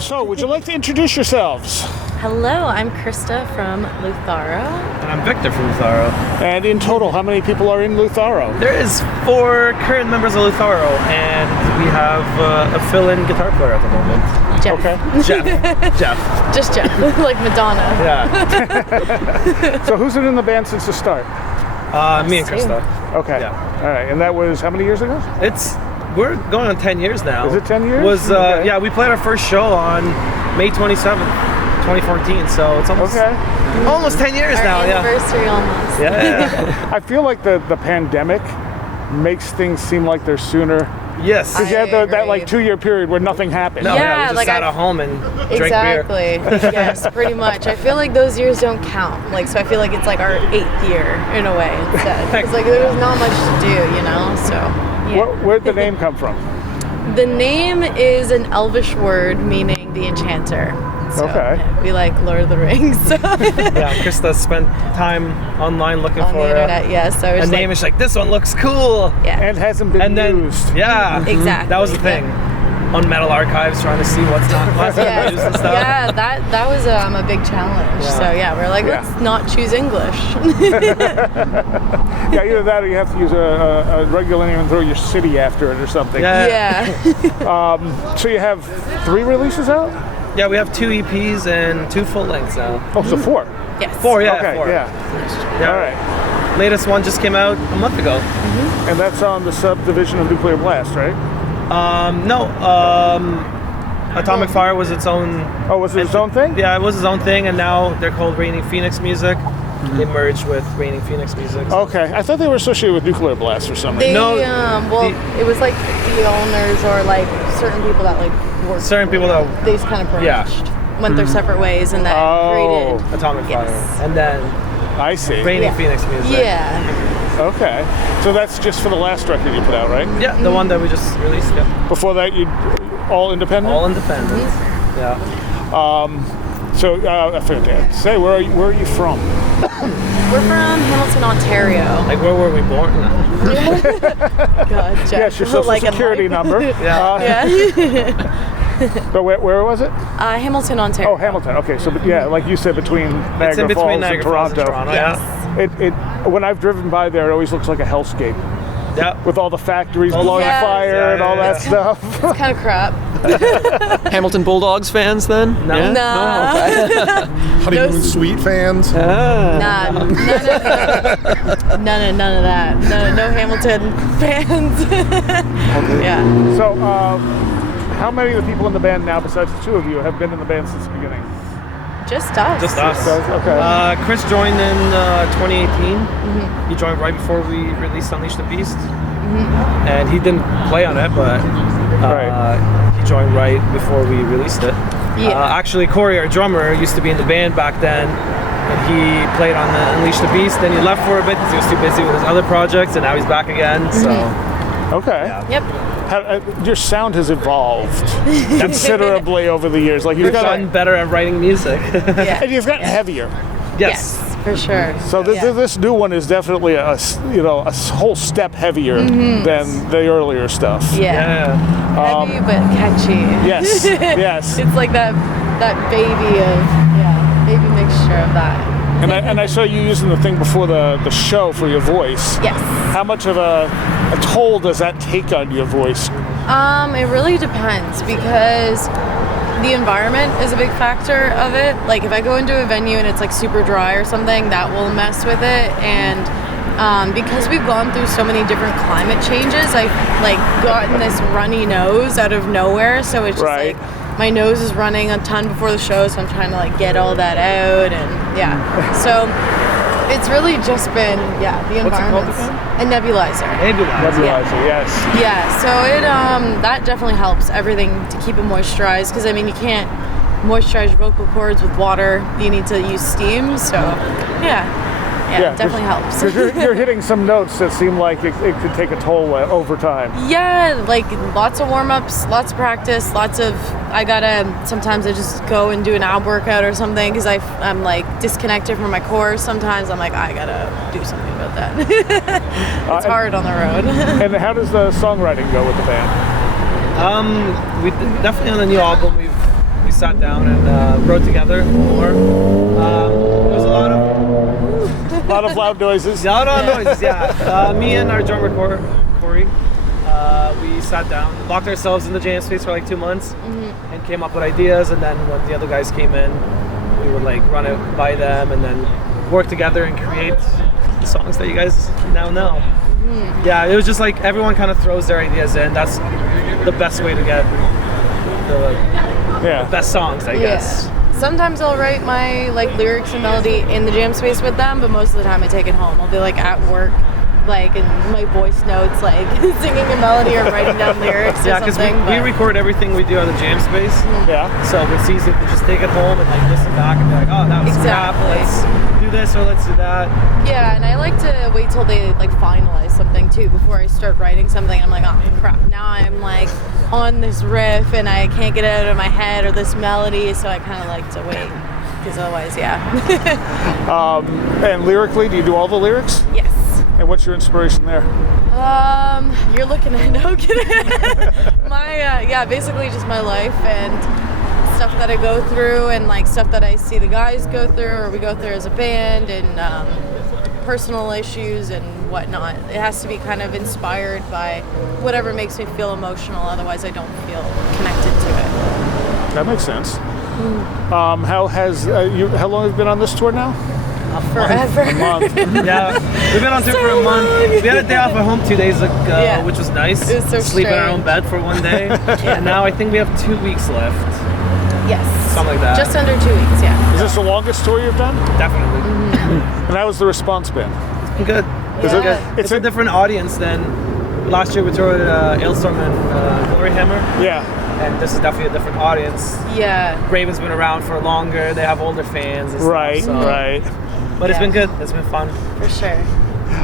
So, would you like to introduce yourselves? Hello, I'm Krista from Lutharo. And I'm Victor from Lutharo. And in total, how many people are in Lutharo? There is 4 current members of Lutharo, and we have a fill-in guitar player at the moment. Jeff. Okay. Jeff. Just Jeff, like Madonna. Yeah. So, who's been in the band since the start? Me and Krista. Okay. Yeah. All right. And that was how many years ago? We're going on 10 years now. Is it 10 years? Okay. Yeah, we played our first show on May 27th, 2014, so it's almost 10 years Our now. anniversary almost. Yeah. I feel like the pandemic makes things seem like they're sooner. Yes. Because you had that like 2-year period where nothing happened. No, Yeah, we just like sat at home and drank beer. Exactly. Yes, pretty much. I feel like those years don't count. Like, so I feel like it's like our 8th year in a way instead. It's like there was not much to do, you know. So. Yeah. Where'd the name come from? The name is an Elvish word meaning the enchanter. So, Okay. yeah, we like Lord of the Rings. Yeah, Krista spent time online looking On for the internet, yes. So a name. Is like, this one looks cool. Yeah. And hasn't been used. Yeah, Exactly. that was the thing. On Metal Archives, trying to see what's not used and stuff. Yeah, that was a big challenge. Yeah. So yeah, we're like, let's not choose English. Yeah, either that or you have to use a regular name and throw your city after it or something. Yeah. So you have 3 releases out? Yeah, we have 2 EPs and 2 full lengths now. Oh, so 4. Yes. 4, yeah, Okay, 4. yeah. Yeah. All right. Latest one just came out a month ago. And that's on the subdivision of Nuclear Blast, right? No, Atomic Fire was its own. Oh, was it its own thing? Yeah, it was its own thing, and now they're called Raining Phoenix Music. They merged with Raining Phoenix Music. So. Okay, I thought they were associated with Nuclear Blast or something. They, No, it was like the owners or like certain people that like worked. Certain people that They just kind of branched, went their seperate ways, and then created. Atomic Yes. Fire, and then I see. Raining Phoenix Music. Yeah. Okay, so that's just for the last record you put out, right? Yeah, the one that we just released. Yeah. Before that, you all independent. All independent. Yeah. So I forgot to say, where are you from? We're from Hamilton, Ontario. Like, where were we born? God, Jeff. Yes, your social Like a security life. number. Yeah. So where was it? Hamilton, Ontario. Oh, Hamilton. Okay, so yeah, like you said, between Niagara It's in between Falls Niagara and Falls Toronto. and Toronto. Yes. Yeah. When I've driven by there, it always looks like a hellscape Yeah. with all the factories All the blowing factories, fire and all yeah, that stuff. It's kind of crap. Hamilton Bulldogs fans then? No. Yeah? Nah. Honeymoon Suite fans. Nah, none of that. No Hamilton fans. Yeah. So, how many of the people in the band now, besides the 2 of you, have been in the band since the beginning? Just us. Just us. Okay. Chris joined in 2018. He joined right before we released Unleash the Beast. And he didn't play on it, but he joined right before we released it. Yeah. Actually, Corey, our drummer, used to be in the band back then. And he played on the Unleash the Beast. Then he left for a bit because he was too busy with his other projects, and now he's back again. So, Okay. Yep. Your sound has evolved considerably over the years. Like we've gotten better at writing music. Yeah. and you've gotten heavier. Yes. For sure. So this new one is definitely a whole step heavier than the earlier stuff. Yeah. Heavy but catchy. Yes. Yes. It's like that baby mixture of that. And I saw you using the thing before the show for your voice. Yes. How much of a toll does that take on your voice? It really depends because the environment is a big factor of it. Like if I go into a venue and it's like super dry or something, that will mess with it. And because we've gone through so many different climate changes, I've like gotten this runny nose out of nowhere. So it's just like my nose is running a ton before the show, so I'm trying to like get all that out and so it's really just been the environment. A nebulizer. Nebulizer, yes. Yeah, so it that definitely helps everything to keep it moisturized because I mean you can't moisturize your vocal cords with water. You need to use steam. So it definitely helps. You're hitting some notes that seem like it could take a toll over time. Yeah, like lots of warm-ups, lots of practice, sometimes I just go and do an ab workout or something because I'm like disconnected from my core. Sometimes I'm like, I gotta do something about that. It's hard on the road. And how does the songwriting go with the band? We definitely on the new album we sat down and wrote together more. There was a lot of loud noises. noises. Yeah. Me and our drummer Corey, we sat down, locked ourselves in the jam space for like 2 months, and came up with ideas. And then when the other guys came in, we would like run it by them, and then work together and create the songs that you guys now know. Yeah, it was just like everyone kind of throws their ideas in. That's the best way to get the best songs, I guess. Sometimes I'll write my like lyrics and melody in the jam space with them, but most of the time I take it home. I'll be like at work, like in my voice notes, like singing a melody or writing down lyrics or because something. we record everything we do on the jam space. Yeah. So it's easy to just take it home and like listen back and be like, oh, that was crap. Let's do this or let's do that. Yeah, and I like to wait till they like finalize something too before I start writing something. I'm like, oh crap, now I'm like on this riff and I can't get it out of my head or this melody, so I kind of like to wait because otherwise, And lyrically, do you do all the lyrics? Yes. And what's your inspiration there? You're looking at no kidding. Basically just my life and stuff that I go through and like stuff that I see the guys go through or we go through as a band and personal issues and whatnot. It has to be kind of inspired by whatever makes me feel emotional, otherwise I don't feel connected to it. That makes sense. How long have you been on this tour now? Forever. A month. Yeah, we've been on tour for a month. We had a day off at home 2 days ago, which was nice. It was so Sleep in our strange. own bed for one day. And now I think we have 2 weeks left. Yes. Something like that. Just under 2 weeks, yeah. Is this the longest tour you've done? Definitely. And how has the response been? It's been good. Yeah. It's a different audience than last year we toured Ailstorm and Glory Hammer. Yeah. And this is definitely a different audience. Yeah. Raven's been around for longer. They have older fans and Right, stuff. So. right. But it's been good. It's been fun. For sure.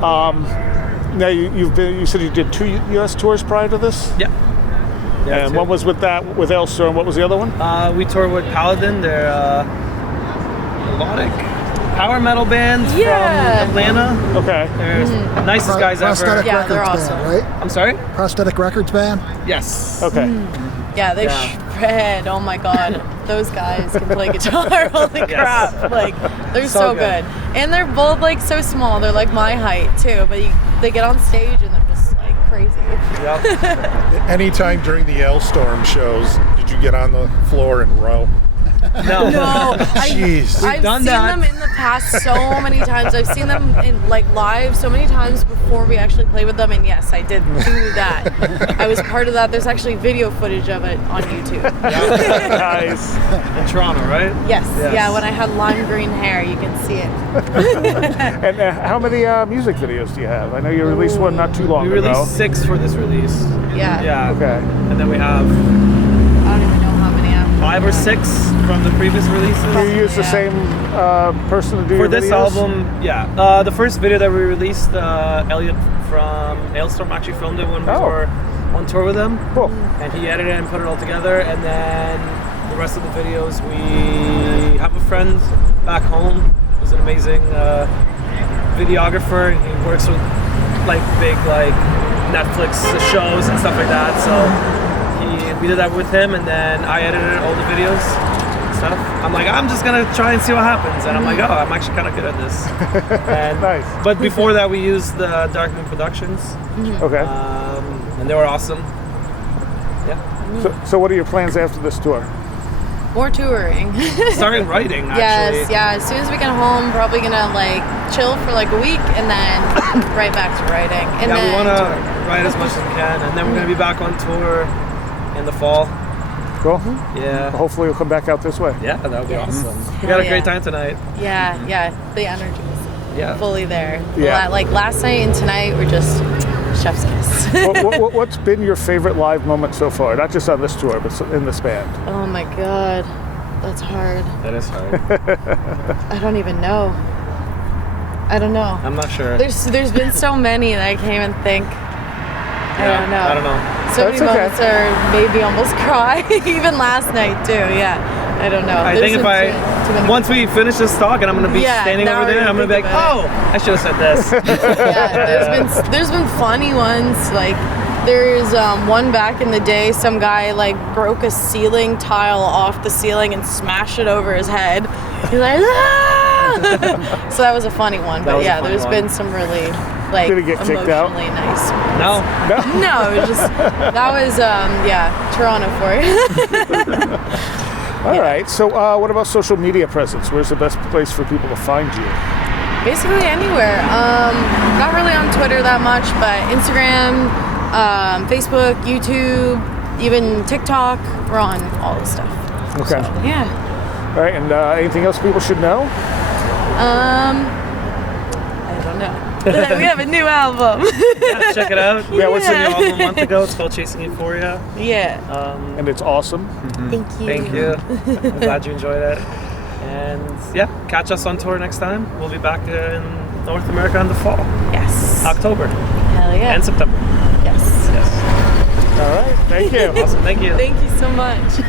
Now you said you did 2 U.S. tours prior to this? Yeah. And one was with Ailstorm. What was the other one? We toured with Paladin. They're melodic power metal band from Atlanta. Okay. They're nicest guys ever. Prosthetic Yeah, they're Records awesome. band, right? I'm sorry? Prosthetic Records band. Yes. Okay. Yeah, they shred. Oh my god. Those guys can play guitar. Holy crap. Like, they're so good. And they're both like so small. They're like my height too. But they get on stage and they're just like crazy. Yep. Anytime during the Ailstorm shows, did you get on the floor and row? No. Jeez. I've done seen that. them in the past so many times. I've seen them in like live so many times before we actually played with them. And yes, I did do that. I was part of that. There's actually video footage of it on YouTube. Nice. In Toronto, right? Yes. Yeah, when I had lime green hair, you can see it. And how many music videos do you have? I know you released one not too long We ago. released 6 for this release. Yeah. Yeah. Okay. And then we have I don't even know how many I have. 5 or 6 from the previous releases. Do you use the same person to do For your this videos? album, yeah. The first video that we released, Elliot from Ailstorm actually filmed it when we were on tour with him. Cool. And he edited it and put it all together. And then the rest of the videos, we have a friend back home who's an amazing videographer. He works with like big like Netflix shows and stuff like that. So we did that with him, and then I edited all the videos and stuff. I'm like, I'm just gonna try and see what happens, and I'm like, oh, I'm actually kind of good at this. And, Nice. But before that, we used the Dark Moon Productions, Okay. and they were awesome. Yeah, So what are your plans after this tour? More touring. started writing actually. Yes, yeah. As soon as we get home, probably gonna like chill for like a week and then right back to writing. And Yeah, then we want to touring. write as much as we can, and then we're gonna be back on tour in the fall. Cool. Yeah. Hopefully you'll come back out this way. Yeah, that would be Yes. awesome. We Hell got a great yeah. time tonight. Yeah, the energy is Yeah. fully there. Yeah. Like last night and tonight were just chef's kiss. What's been your favorite live moment so far? Not just on this tour, but in this band. Oh my god, that's hard. That is hard. I don't even know. I don't know. I'm not sure. There's been so many that I can't even think. I don't know. I don't know. So many That's okay. moments are made me almost cry. Even last night too. Yeah. I don't know. I There's think if been I too many- once we finish this talk and I'm gonna be Yeah, standing now over we're there, gonna I'm gonna be like, think about oh, I should have said this. yeah, there's been funny ones like There's one back in the day, some guy like broke a ceiling tile off the ceiling and smashed it over his head. He's like, ah! So that was a funny one. But yeah, there's been some really like Did he get kicked out? emotionally nice. No. No, it was just that was Toronto for you. All right. So what about social media presence? Where's the best place for people to find you? Basically anywhere. Not really on Twitter that much, but Instagram, Facebook, YouTube, even TikTok. We're on all this stuff. Okay. So, yeah. All right. And anything else people should know? I don't know. We have a new album. Yeah, check it out. Yeah, what's the new album a month ago? It's called Chasing Euphoria. Yeah. And it's awesome. Thank you. Thank you. I'm glad you enjoyed it. And yeah, catch us on tour next time. We'll be back in North America in the fall. Yes. October Hell yeah. and September. Yes. Yes. All right. Thank you. Awesome. Thank you. Thank you so much.